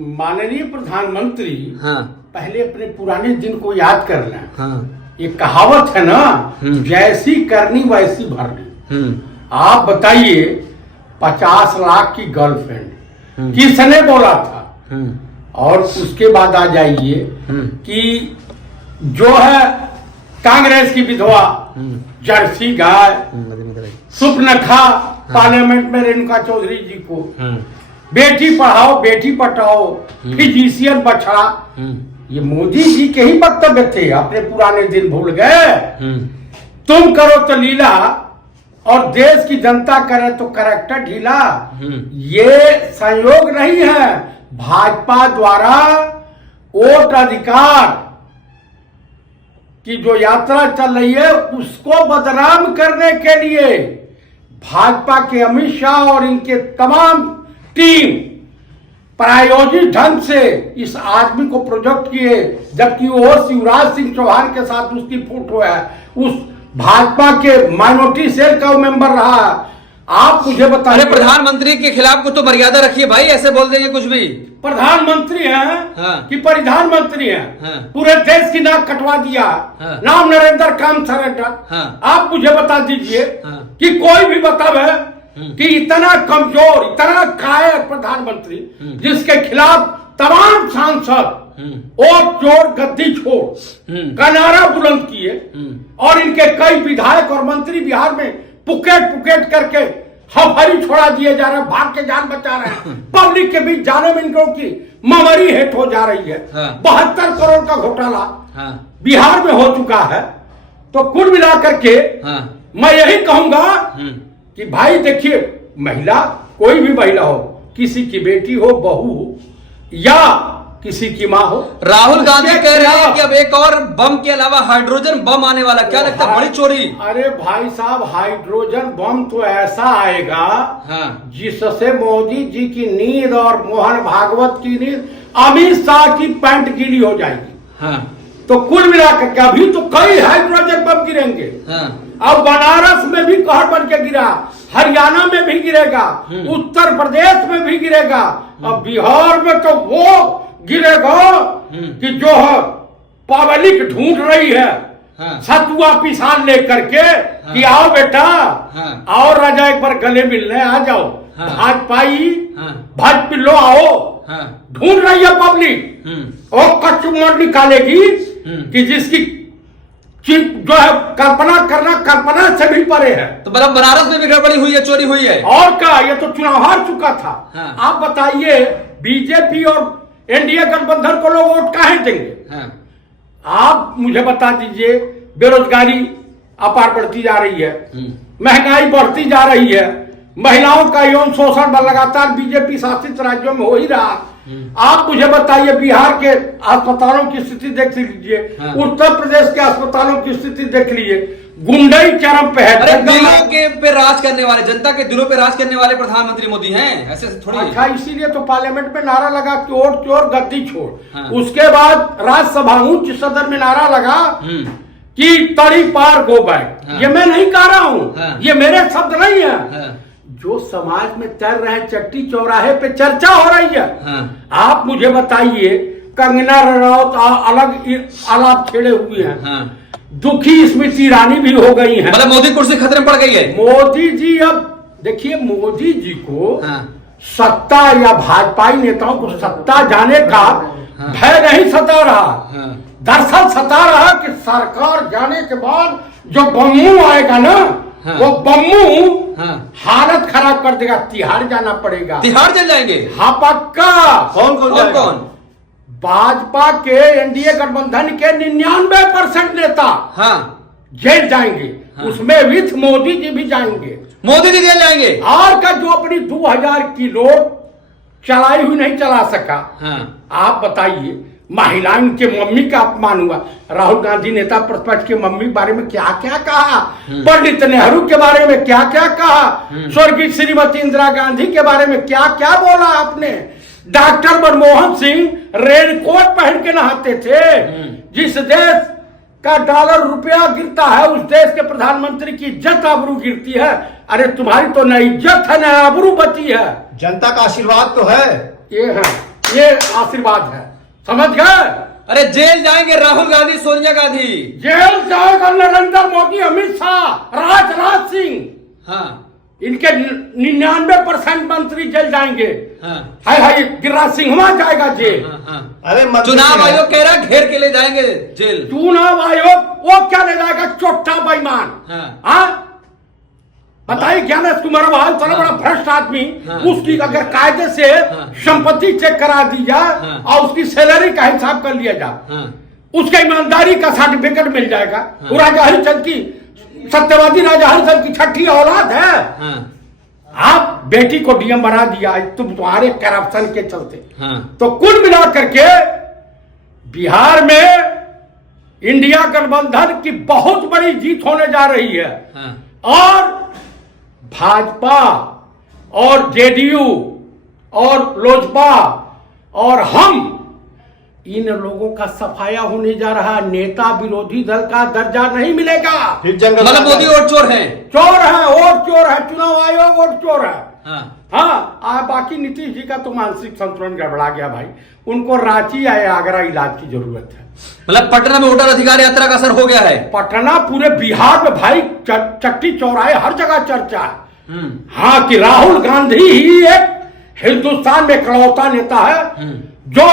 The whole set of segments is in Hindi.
माननीय प्रधानमंत्री हाँ पहले अपने पुराने दिन को याद कर लें। हाँ ये कहावत है ना, जैसी करनी वैसी भरनी। आप बताइए 50 लाख की गर्लफ्रेंड किसने बोला था? और उसके बाद आ जाइए कि जो है कांग्रेस की विधवा जर्सी गाय सुपनखा पार्लियामेंट में रेणुका चौधरी जी को बेटी पढ़ाओ बेटी पटाओ फिजिशियन बछड़ा, ये मोदी जी के ही वक्तव्य थे। अपने पुराने दिन भूल गए। तुम करो तो लीला और देश की जनता करे तो करैक्टर ढीला। ये संयोग नहीं है। भाजपा द्वारा वोट अधिकार की जो यात्रा चल रही है उसको बदनाम करने के लिए भाजपा के अमित शाह और इनके तमाम टीम प्रायोजित ढंग से इस आदमी को प्रोजेक्ट किए, जबकि वो शिवराज सिंह चौहान के साथ उसकी फोटो है। उस भाजपा के माइनॉरिटी सेल का मेंबर रहा। आप मुझे बताइए, प्रधानमंत्री के खिलाफ कुछ तो मर्यादा रखिए भाई, ऐसे बोल देंगे कुछ भी। प्रधानमंत्री हैं कि प्रधानमंत्री हैं, पूरे देश की नाक कटवा दिया। नाम नरेंद्र काम सरेंडर। आप मुझे बता दीजिए कि कोई भी बतावे कि इतना कमजोर इतना कायर प्रधानमंत्री जिसके खिलाफ तमाम सांसद और चोर गद्दी छोड़ का नारा बुलंद किए और इनके कई विधायक और मंत्री बिहार में पुकेट करके हफारी छोड़ा दिए जा रहे हैं, भाग के जान बचा रहे हैं। पब्लिक के बीच जाने में इनको की ममरी हेट हो जा रही है। 72 करोड़ का घोटाला बिहार में हो चुका है। तो कुल मिलाकर के मैं यही कहूंगा कि भाई देखिए, महिला कोई भी महिला हो, किसी की बेटी हो, बहू हो या किसी की माँ हो। राहुल गांधी कह रहे हैं कि अब एक और बम के अलावा हाइड्रोजन बम आने वाला, क्या लगता है? बड़ी चोरी। अरे भाई साहब, हाइड्रोजन बम तो ऐसा आएगा जिससे मोदी जी की नींद और मोहन भागवत की नींद, अमित शाह की पैंट गीली हो जाएगी। तो कुल मिलाकर के अभी तो कई हाइड्रोजन बम गिरेंगे। अब बनारस में भी कहर बन के गिरा, हरियाणा में भी गिरेगा, उत्तर प्रदेश में भी गिरेगा, अब बिहार में तो वो गिरेगा कि जो है पब्लिक ढूंढ रही है सतुआ पिसान लेकर के कि आओ बेटा आओ राजा एक बार गले मिलने आ जाओ, भाजपिल्लो आओ। ढूंढ रही है पब्लिक और कचुमर निकालेगी कि जिसकी जो है कल्पना करना कल्पना से भी परे है। तो मतलब बनारस में भी गड़बड़ी हुई है, चोरी हुई है। और क्या, ये तो चुनाव हार चुका था। आप बताइए, बीजेपी और एनडीए गठबंधन को लोग वोट काहे देंगे? आप मुझे बता दीजिए, बेरोजगारी अपार बढ़ती जा रही है, महंगाई बढ़ती जा रही है, महिलाओं का यौन शोषण लगातार बीजेपी शासित राज्यों में हो ही रहा। आप मुझे बताइए, बिहार के अस्पतालों की स्थिति देख लीजिए, उत्तर प्रदेश के अस्पतालों की स्थिति देख लीजिए, गुंडाई चरम पे है। दिलों के पे राज करने वाले, जनता के दिलों पे राज करने वाले प्रधानमंत्री मोदी हैं, ऐसे थोड़ी। अच्छा, इसीलिए तो पार्लियामेंट में नारा लगा कि वोट चोर गद्दी छोड़। उसके बाद राज्यसभा उच्च सदन में नारा लगा कि तड़ी पार गो बैक। ये मैं नहीं कह रहा हूँ, ये मेरे शब्द नहीं है। जो समाज में तैर रहे चट्टी चौराहे पे चर्चा हो रही है। आप मुझे बताइए, कंगना रनौत अलग आलाप छेड़े हुए हैं, दुखी स्मृति ईरानी भी हो गई हैं। मतलब मोदी कुर्सी खतरे में पड़ गई है। मोदी जी, अब देखिए, मोदी जी को सत्ता या भाजपाई नेताओं को सत्ता जाने का भय नहीं सता रहा। दरअसल सता रहा कि सरकार जाने के बाद जो बम्मू आएगा ना, वो बम्मू हालत खराब कर देगा। तिहाड़ जाना पड़ेगा। तिहाड़ चल जाएंगे? हाँ पक्का। कौन? भाजपा के एनडीए गठबंधन के 99% नेता जेल जाएंगे। उसमें विथ मोदी जी भी जाएंगे। मोदी जी जेल जाएंगे? और का जो अपनी 2000 की नोट चलाई हुई नहीं चला सका। आप बताइए, महिलाओं के मम्मी का अपमान हुआ। राहुल गांधी नेता प्रतिपक्ष के मम्मी के बारे में क्या क्या कहा, पंडित नेहरू के बारे में क्या क्या कहा, स्वर्गीय श्रीमती इंदिरा गांधी के बारे में क्या क्या बोला आपने। डॉक्टर मनमोहन सिंह रेनकोट पहन के नहाते थे। जिस देश का डॉलर रुपया गिरता है उस देश के प्रधानमंत्री की इज्जत आबरू गिरती है। अरे तुम्हारी तो न इज्जत है न आबरू बची है। जनता का आशीर्वाद तो है। ये है ये आशीर्वाद है, समझ गए? अरे जेल जाएंगे राहुल गांधी, सोनिया गांधी। जेल जाएगा नरेंद्र मोदी, अमित शाह, राजनाथ सिंह। हाँ इनके 99% मंत्री जेल जाएंगे। हाँ हाय गिरिराज सिंह जाएगा जेल। अरे चुनाव आयोग कह रहा है घेर के ले जाएंगे जेल। चुनाव आयोग वो क्या ले जाएगा, चोट्टा बेईमान। हाँ बताइए, ज्ञानेश कुमार बहाल इतना बड़ा भ्रष्ट आदमी, उसकी अगर कायदे से संपत्ति चेक करा दी जाए और उसकी सैलरी का हिसाब कर लिया जाए, उसके ईमानदारी का सर्टिफिकेट मिल जाएगा। वो राजा हरिचंद की, सत्यवादी राजा हरिचंद की छठी औलाद है। आप बेटी को डीएम बना दिया तुम्हारे करप्शन के चलते। तो कुल मिला करके बिहार में इंडिया गठबंधन की बहुत बड़ी जीत होने जा रही है। और भाजपा और जेडीयू और लोजपा और हम, इन लोगों का सफाया होने जा रहा। नेता विरोधी दल का दर्जा नहीं मिलेगा। मतलब मोदी वोट चोर है, चोर है, वोट चोर है, चुनाव आयोग वोट चोर है। हाँ बाकी नीतीश जी का तो मानसिक संतुलन गड़बड़ा गया भाई, उनको रांची या आगरा इलाज की जरूरत है। मतलब पटना में वोटर अधिकार यात्रा का असर हो गया है। पटना पूरे बिहार में भाई चट्टी चौराहे हर जगह चर्चा है। हाँ कि राहुल गांधी ही एक हिंदुस्तान में इकलौता नेता है जो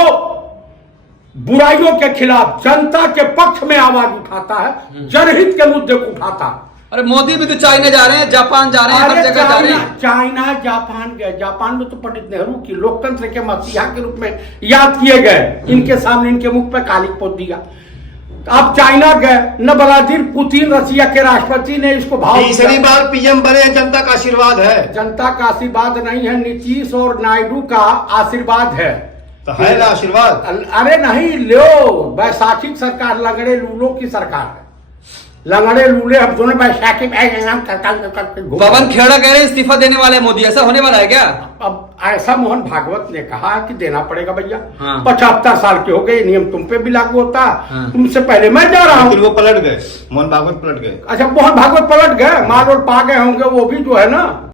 बुराइयों के खिलाफ जनता के पक्ष में आवाज उठाता है, जनहित के मुद्दे को उठाता है। अरे मोदी भी तो चाइना जा रहे हैं, जापान जा रहे हैं, हर जगह जा रहे हैं। चाइना जापान गए, जापान में तो पंडित नेहरू की लोकतंत्र के मसीहा के रूप में याद किए गए। इनके सामने इनके मुख पे कालिक पोत दिया। आप चाइना गए, न व्लादिमीर पुतिन रसिया के राष्ट्रपति ने इसको भाव, तीसरी बार पीएम बने, जनता का आशीर्वाद है। जनता का आशीर्वाद नहीं है, नीतीश और नायडू का आशीर्वाद है। तो है ना आशीर्वाद? अरे नहीं लो, बैसाखी सरकार लंगड़े लूलों की सरकार है। लंगड़े लूले हम दोनों बैसाखी पवन खेड़ा कह रहे हैं इस्तीफा देने वाले मोदी, ऐसा होने वाला है क्या? अब ऐसा मोहन भागवत ने कहा कि देना पड़ेगा भैया। 75 साल के हो गए, नियम तुम पे भी लागू होता। तुमसे पहले मैं जा रहा हूँ। वो पलट गए, मोहन भागवत पलट गए। अच्छा मोहन भागवत पलट गए, माल और पा गए होंगे वो भी जो है ना।